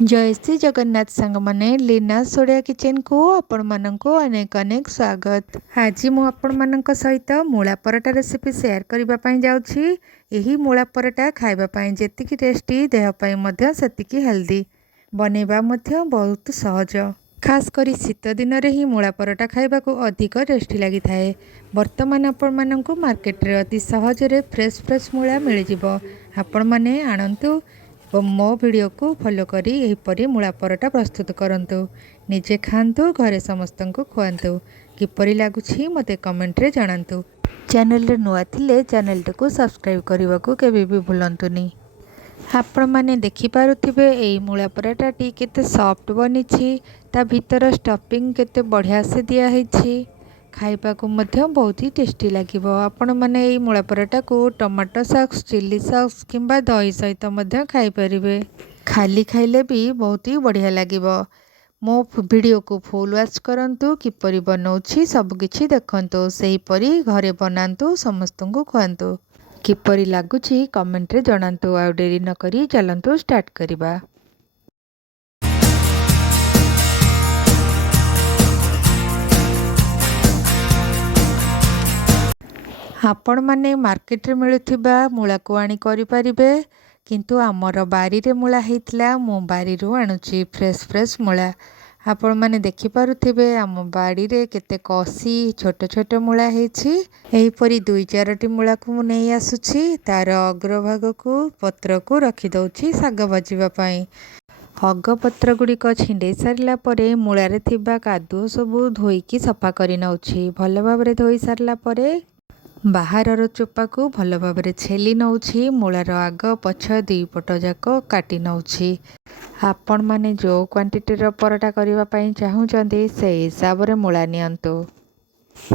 जय श्री जगन्नाथ सांग मैंने लीना सोडिया किचन को आपण मानक अनेक अनेक स्वागत। आज मु आपण मानक सहित मूला पराठा रेसिपी शेयर करने जाऊँगी। यही मूला पराठा खाइबा जेतिकी टेस्टी देह पाई मध्य सेतिकी हेल्दी बनैबा मध्य बहुत सहज। खास करी शीत दिन रे ही मूला पराठा खाइबा को अधिक टेस्टी लगी थाए। वर्तमान आपण मानक मार्केट रे अति सहज रे फ्रेश फ्रेश मूला मिल जिवो। आपण माने आनंतु और मो वीडियो को फॉलो करी एहीपरी मूला पराठा प्रस्तुत करंतु। निजे खांतु घरे समस्त को खुआंतु। किपरि लागुछि मते कमेंट रे जणांतु। चैनल रे नुआ थिले चैनल को सब्सक्राइब करने को केबे भी भूलंतुनी। आपण माने देखि पारुथिबे एई मूला पराठा टी केते सॉफ्ट बनिछि। ता भीतर स्टफिंग केते बढ़िया से दिया हैछि। खाइबा को मध्य बहुत ही टेस्टी लागिबो। आपण माने एई मूला पराठा को टमाटो सॉस चिली सॉस किंबा दही सहित मध्य खाई परिबे। खाली खाइले भी बहुत ही बढ़िया लागिबो। मो वीडियो को फुल वॉच करंतु किपरि बनौछि सब किछि देखंतु। सेही परी घरे बनांतु समस्त को खुआंतु। किपरि लागुछि कमेंट रे जणांतु। आ डेरी न करी चलंतु स्टार्ट करिबा। आपण माने मार्केट रे मिलुथिबा मूला को आनी करि परिबे। किंतु आमर बारी रे मूला हेतला मो बारी रो आणुची फ्रेश फ्रेश मूला। आपण माने देखि पारुथिबे आम बाड़ी रे केते कसी छोट छोट मूला हेछि। एही परी दुई चारटी मूला को मु नै आसुछि। तार अग्रभाग को पत्र को रखि दउछि साग भाजिबा पई। अग पत्र गुड़िक छिंडे सारला परे मूला रे थिबा कादुओ सबु धोईकी सफा करि नउछि। भल भाबरे धोई सारला परे बाहरर चोपा को भल भाबरे छेली नउछि। मूलार आग पछ दुई पट जाक काटी नउछि। आपण माने जो क्वांटिटी रो पराठा करिबा पई चाहुचंदी से हिसाब रे मूला नियंतु।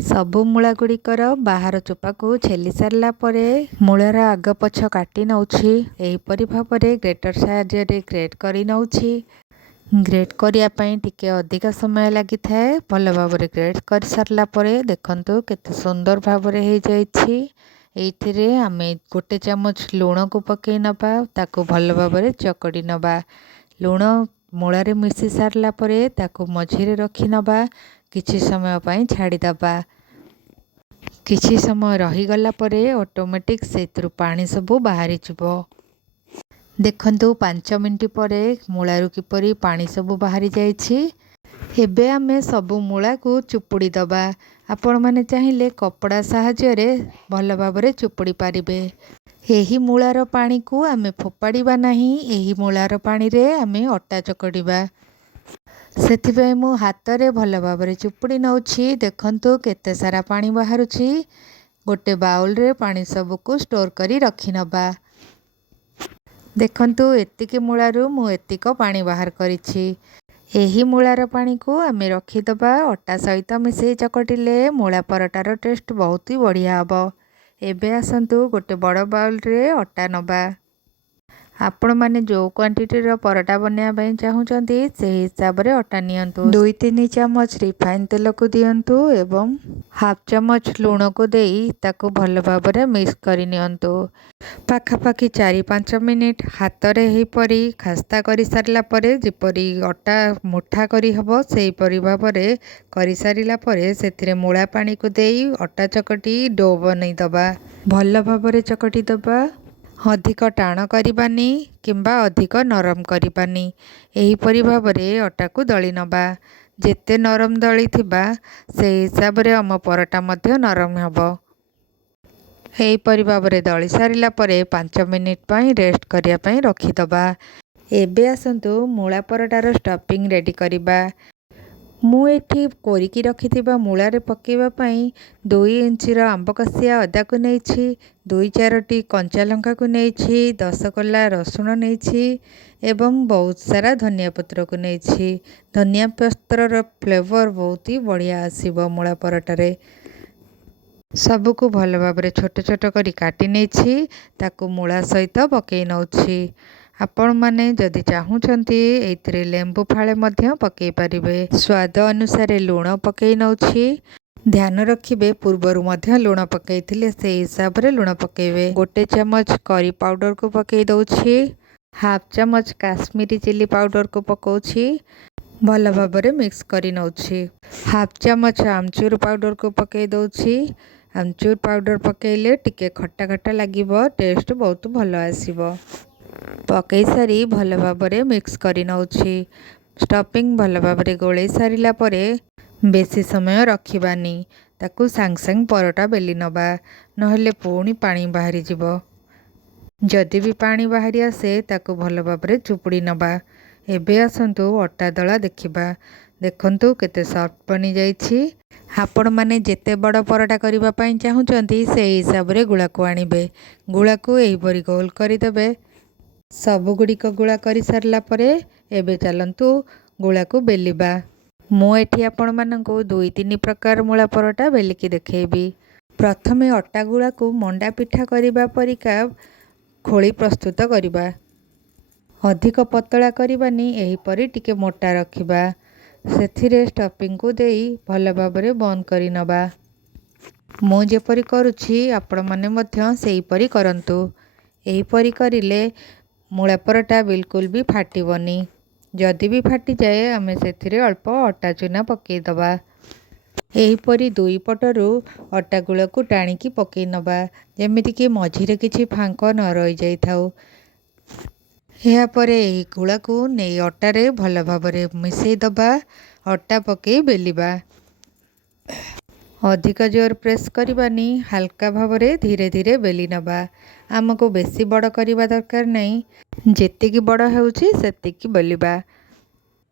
सबु मूला गुड़िकर बाहर चोपा को छेली सारला परे मूलार आग पछ काटी नउछि। एही परी भाबरे ग्रेटर साहाय्य रे ग्रेट करि नउछि। ग्रेट करिया पई टिके अधिक समय लगी थाए। भल भाबरे ग्रेट कर सारला परे देखंतु केते सुंदर भाबरे हे जाईछि। एइथिरे आमे गोटे चमच लूण को पकई नबा ताको भल भाबरे चकड़ी नबा। लूण मूला रे मिसी सारला परे ताको मझिरे रखि नबा। किछि समय पई छाड़ी दबा। किछि समय रही गला परे ऑटोमेटिक सेतरु पानी सबु बाहरी जिवो। देखंतु 5 मिनिट परे मूलारू किपरि पानी सबु बाहरी जाइछि। एबे आमे सबु मूला को चुपुड़ी दबा। आपण माने चाहिले कपड़ा साहाय्य रे भल भाबरे चुपुड़ी पारिबे। एही मूलार पानी को आमे फोपाड़ीबा नाही। एही मूलार पानी रे आमे अटा चकड़ीबा। सेथिबे मु हाथ रे भल भाबरे चुपुड़ी नउछि। देखंतु केते सारा पानी बाहरुछि। गोटे बाउल रे पानी सबु को स्टोर करी रखि नबा। देखंतु एतिके मूलारू मु एतिक पानी बाहर करिछि। एही मूलार पानी को आमे रखी दबा। अटा सहित मिसेई चकटिले मूला पराठार टेस्ट बहुत ही बढ़िया हबो। एबे आसंतु गोटे बड़ बाउल रे अटा नबा। आपण माने जो क्वांटिटी रो पराठा बनेया पई चाहुचंदी से हिसाब रे अटा नियंतु। 2-3 चमच रिफाइन तेल को दियंतु एवं हाफ चमच लूण को देई ताको भल भाबरे मिक्स करि नियंतु। पाखापाखि 4-5 मिनिट हाथ रे ही परी खास्ता करि सारला परे जेपरी अटा मुठा करी हबो सेही परी भाबरे करि सारिला परे सेथिरे मूला पानी को देई अटा चकटी डो बनै दबा। भल भाबरे चकटी दबा। अधिक टाण करिबानी किंबा अधिक नरम करिबानी। एही परी भाबरे अटा को दଳି नबा। जेते नरम दଳି थिबा से हिसाब रे हम पराठा मध्य नरम हबो। एही परी भाबरे दଳି सारिला परे 5 मिनिट पई रेस्ट करिया पई रखि दबा। एबे आसंतु मूला पराठार स्टफिंग रेडी करिबा। मु एठी कोरिकी रखिथिबा मूला रे पकेइबा पई 2 इंची रो आंब कसिया अदा को नेछि। 2-4टी कंचा लंका को नेछि। 10 कला रसुण नेछि एवं बहुत सारा धनिया पत्र को नेछि। धनिया पत्र रो फ्लेवर बहुत ही बढ़िया आसीबो मूला पराठा रे। सबु को भल भाबरे छोट छोट करी काटी नेछि। ताको मूला सहित पकेइ नउछि। आपण माने जदि चाहुचंती एइथिरे लेंबू फाळे मध्य पकेइ परिबे। स्वाद अनुसार लूण पकेइ नउछि। ध्यान रखिबे पूर्वरु मध्य लूण पकेइथिले से हिसाब रे लूण पकेइबे। गोटे चमच करी पाउडर को पकेइ दउछि। हाफ चमच काश्मीरी चिली पाउडर को पकाउछि भल भाବରେ मिक्स କରି ନେଉଛି। हाफ चमच आमचूर पाउडर को पकई दଉଛି। आमचूर पाउडर पकेइले टिके खट्टा खट्टा लागिବ, टेस्ट बहुत भल आसीबो। पकई सारी भल भाବରେ मिक्स କରି ନେଉଛି। स्टफिंग भल भाବରେ गोळेई सारिला परे बेसी समय रखिबानी, ताकू सांग सांग परोटा बेली नबा, नहेले पुणी पानी बाहरी जिवो। जदि भी पानी बाहरी आसे ताकू भल भाବରେ चुपुड़ी नबा। एबे आसंतु अटा दला देखिबा। देखंतु केते सॉफ्ट बनी जाइछि। आपण माने जेते बड़ परोटा करिबा पई चाहुचंती सेही हिसाब रे गुळा को आनिबे। गुळा को एही परी गोल करि देबे। सब गुडी को गुळा करि सारला परे एबे चलंतु गुळा को बेलिबा। मु एठी आपण मानंको 2-3 प्रकार मुळा परोटा बेलिकी देखेबी। प्रथमे अटा गुळा को मंडा पिठा करिबा परिका खोली प्रस्तुत करिबा। अधिक पतला करिबानी, एही परी टिके मोटा रखिबा। सेथिरे स्टफिंग को देई भल भाବରେ बंद करि नबा। मु जेपरी करूछि आपण माने मध्य सेही परी करंतु। एही परी करिले मुळा परोटा बिल्कुल भी फाटिबनी। जदि भी फाटी जाए आमे सेथिरे अल्प अटा चूना पकई दबा। एही परी दुई पटरू अटा गुळा को टाणीकी पकई नबा, जेमिति कि मझिरे किछि फांक न रहि जाई थाउ। या परे एही गुळा को नेई अटारे भल भाବରେ मिसई दबा। अटा पकई बेलिबा। अधिक जोर प्रेस करिबानी, हल्का भाବରେ धीरे धीरे बेली नबा। आमको बेसी बड़ करिबा दरकार नहीं, जेतिकी बड़ हेउछि सेतिकी बेलिबा।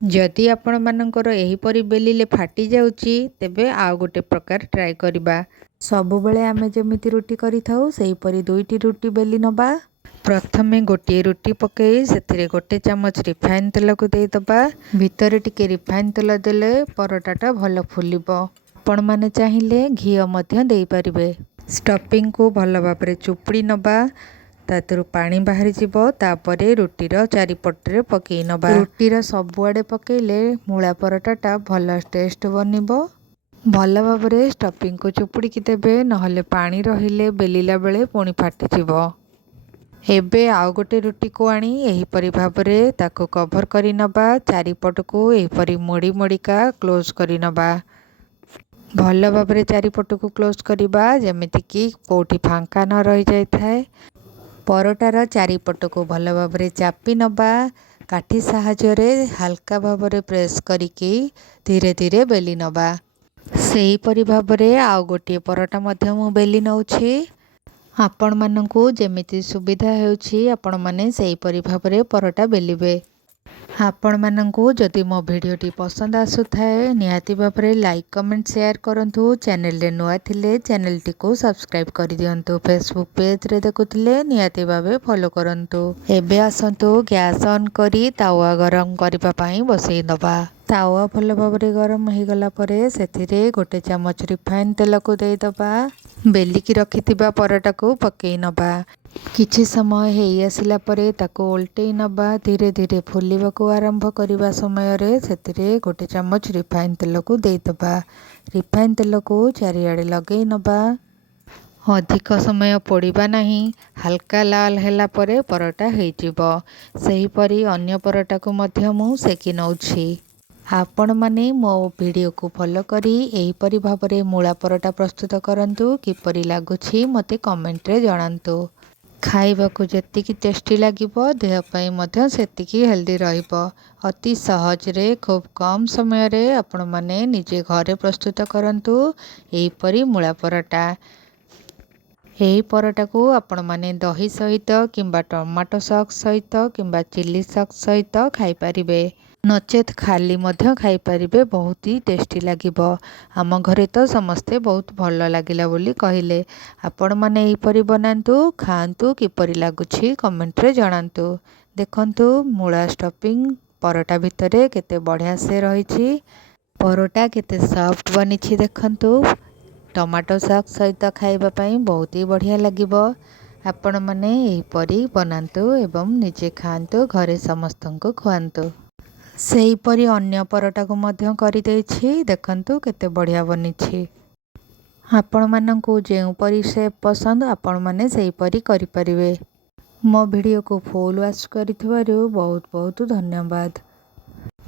जदि आपण मानकर एही परी बेलिले फाटी जाउछि तेबे आउ गोटे प्रकार ट्राई करिबा। सबु बेले आमे जेमिति रुटी करिथाउ सेही परी दुईटी रुटी बेली नबा। प्रथमे गोटे रुटी पकई सेथिरे गोटे चमच रिफाइन तेल को देई दबा। भितरे टिके रिफाइन तेल देले परोटाटा भल फुलिबो। आपण माने चाहिले घिओ मध्य देई परिबे। स्टफिंग को भल भाବରେ चुपुड़ी नबा। तातुरु पानी बाहरी जिवो। तापरे रुटीर चारिपटरे पकई नबा। रुटीर सबुआडे पकईले मुळा परोटाटा भल टेस्ट बनिबो। भल भाବରେ स्टफिंग को चुपुड़ी देबे, नहले पानी रहिले बेलिला बेले पुणी फाटी जिवो। एबे आउ गोटे रुटी को आनी एही परी भाବରେ ताको कभर करी नबा। चारिपट को एही परी मोड़ी मोड़िका क्लोज करी नबा। भल भाବରେ चारिपट को क्लोज करिबा, जेमिति कि कोठी फांका न रहि जाई थाए। परोटार चारिपट को भल भाବରେ चापी नबा। काठी साहाय्य हल्का भाବରେ प्रेस करिकी धीरे धीरे बेली नबा। सेही परी भाବରେ आउ गोटे परोटा मध्य मु बेली नउछि। आपण मानंकु जेमिति सुविधा हेउछि आपण माने सेही परी भाବରେ परोटा बेलिबे। आपण मानंकु जदि मो भिडियोटी पसंद आसुथाए निहाती भाବରେ लाइक कमेंट शेयर करंतु। चैनल रे नुआ थिले चैनलटी को सब्सक्राइब करि दियंतु। फेसबुक पेज रे देखुथिले निहाती भाबे फॉलो करंतु। एबे आसंतु गैस ऑन करी तावा गरम करिबा पई बसई दबा। तावा भल भाବରେ गरम हो गला परे सेथिरे गोटे चमच रिफाइन तेल को देई दबा। बेलिकी रखिथिबा परोटा को पकई नबा। किछि समय हेई आसिला परे ताको उल्टेई नबा। धीरे धीरे फुलिबाको आरंभ करिबा समय रे सेथिरे गोटे चमच रिफाइन तेल को देई दबा। रिफाइन तेल को चारिआडे लगेई नबा। अधिक समय पोड़िबा नहीं। हल्का लाल हैला परे परोटा हेइजिबो। सेही परी अन्य परोटा को मध्य मु सेकी नउछि। आपण माने मो वीडियो को फॉलो करी एही परी भाବରେ मुळा परोटा प्रस्तुत करंतु। किपरि लागुछि मते कमेंट रे जणांतु। खाइबाकू जेतिकी टेस्टी लागिबो देह पई मध्य सेतिकी हेल्दी रहिबो। अति सहज रे खूब कम समय रे आपण माने निजे घरे प्रस्तुत करंतु एही परी मुळा परोटा। एही परोटा को आपण माने दही सहित किंबा टमाटो सॉस सहित किंबा चिली सॉस सहित खाई परिबे। नचेत खाली मध्य खाई परिबे। बहुत ही टेस्टी लागिबो। आम घरे तो समस्ते बहुत भल लागिला बोली कहिले। आपण माने एही परी बनांतु, खांतु, किपरि लागुछि कमेंट रे जणांतु। देखंतु मुळा स्टफिंग परोटा भितरे केते बढ़िया से रहिछि। परोटा केते सॉफ्ट बनिछि देखंतु। टमाटो सॉस सहित खाइबा पई बहुत ही बढ़िया लागिबो। आपण माने एही परी बनांतु एवं निजे खांतु, घरे समस्तंको खुआंतु। सेही परी अन्य परोटा को मध्य करि देछि। देखंतु केते बढ़िया बनिछि। आपण मानंकु जेउ परी शेप पसंद आपण माने सेही परी करि परिबे। ମୋ ଭିଡ଼ିଓକୁ ଫୁଲ୍ ୱାଚ୍ କରିଥିବାରୁ ବହୁତ ବହୁତ ଧନ୍ୟବାଦ।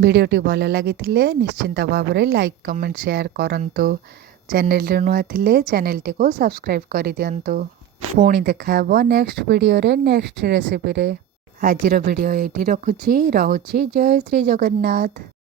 ଭିଡ଼ିଓଟି ଭଲ ଲାଗିଥିଲେ ନିଶ୍ଚିନ୍ତ ଭାବରେ ଲାଇକ୍ କମେଣ୍ଟ ସେୟାର କରନ୍ତୁ। ଚ୍ୟାନେଲରେ ନୂଆ ଥିଲେ ଚ୍ୟାନେଲଟିକୁ ସବସ୍କ୍ରାଇବ୍ କରିଦିଅନ୍ତୁ। ପୁଣି ଦେଖାହେବ ନେକ୍ସଟ ଭିଡ଼ିଓରେ ନେକ୍ସଟ ରେସିପିରେ। ଆଜିର ଭିଡ଼ିଓ ଏଇଠି ରହୁଛି। ଜୟ ଶ୍ରୀ ଜଗନ୍ନାଥ।